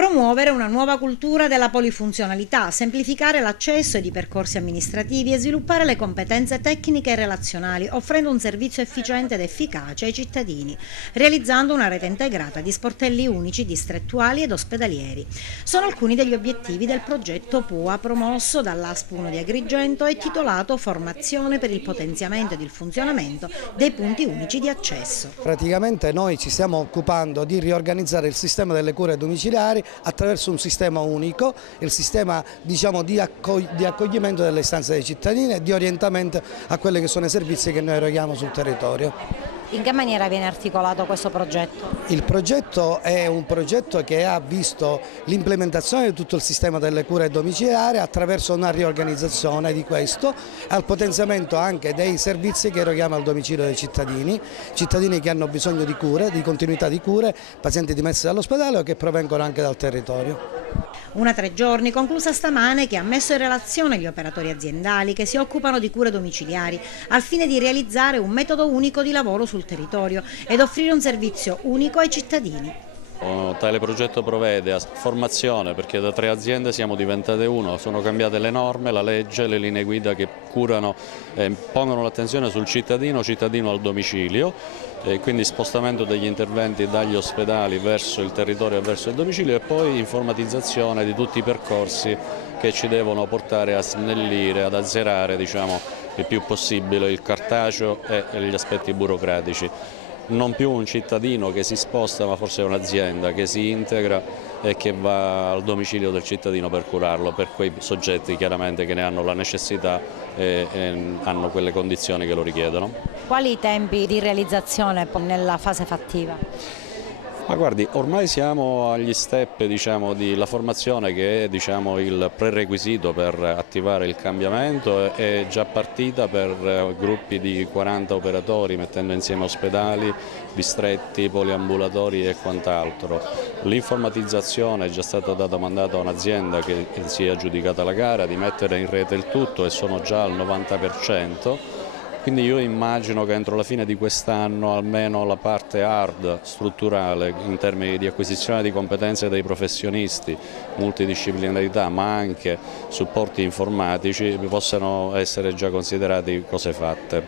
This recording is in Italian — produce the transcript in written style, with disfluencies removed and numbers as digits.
Promuovere una nuova cultura della polifunzionalità, semplificare l'accesso ai percorsi amministrativi e sviluppare le competenze tecniche e relazionali, offrendo un servizio efficiente ed efficace ai cittadini, realizzando una rete integrata di sportelli unici, distrettuali ed ospedalieri. Sono alcuni degli obiettivi del progetto PUA promosso dall'ASP1 di Agrigento e titolato Formazione per il potenziamento ed il funzionamento dei punti unici di accesso. Praticamente noi ci stiamo occupando di riorganizzare il sistema delle cure domiciliari attraverso un sistema unico, il sistema di accoglimento delle istanze dei cittadini e di orientamento a quelli che sono i servizi che noi eroghiamo sul territorio. In che maniera viene articolato questo progetto? Il progetto è un progetto che ha visto l'implementazione di tutto il sistema delle cure domiciliari attraverso una riorganizzazione di questo, al potenziamento anche dei servizi che eroghiamo al domicilio dei cittadini che hanno bisogno di cure, di continuità di cure, pazienti dimessi dall'ospedale o che provengono anche dal territorio. Una 3 giorni conclusa stamane che ha messo in relazione gli operatori aziendali che si occupano di cure domiciliari al fine di realizzare un metodo unico di lavoro sul territorio ed offrire un servizio unico ai cittadini. Tale progetto provvede a formazione perché da 3 aziende siamo diventate uno, sono cambiate le norme, la legge, le linee guida che curano e pongono l'attenzione sul cittadino al domicilio, e quindi spostamento degli interventi dagli ospedali verso il territorio e verso il domicilio e poi informatizzazione di tutti i percorsi che ci devono portare a snellire, ad azzerare il più possibile il cartaceo e gli aspetti burocratici. Non più un cittadino che si sposta, ma forse un'azienda che si integra e che va al domicilio del cittadino per curarlo, per quei soggetti chiaramente che ne hanno la necessità e hanno quelle condizioni che lo richiedono. Quali i tempi di realizzazione nella fase fattiva? Ma guardi, ormai siamo agli step la formazione che è il prerequisito per attivare il cambiamento, è già partita per gruppi di 40 operatori mettendo insieme ospedali, distretti, poliambulatori e quant'altro. L'informatizzazione è già stata data mandato a un'azienda che si è aggiudicata la gara di mettere in rete il tutto e sono già al 90%. Quindi io immagino che entro la fine di quest'anno almeno la parte hard, strutturale, in termini di acquisizione di competenze dei professionisti, multidisciplinarità, ma anche supporti informatici, possano essere già considerati cose fatte.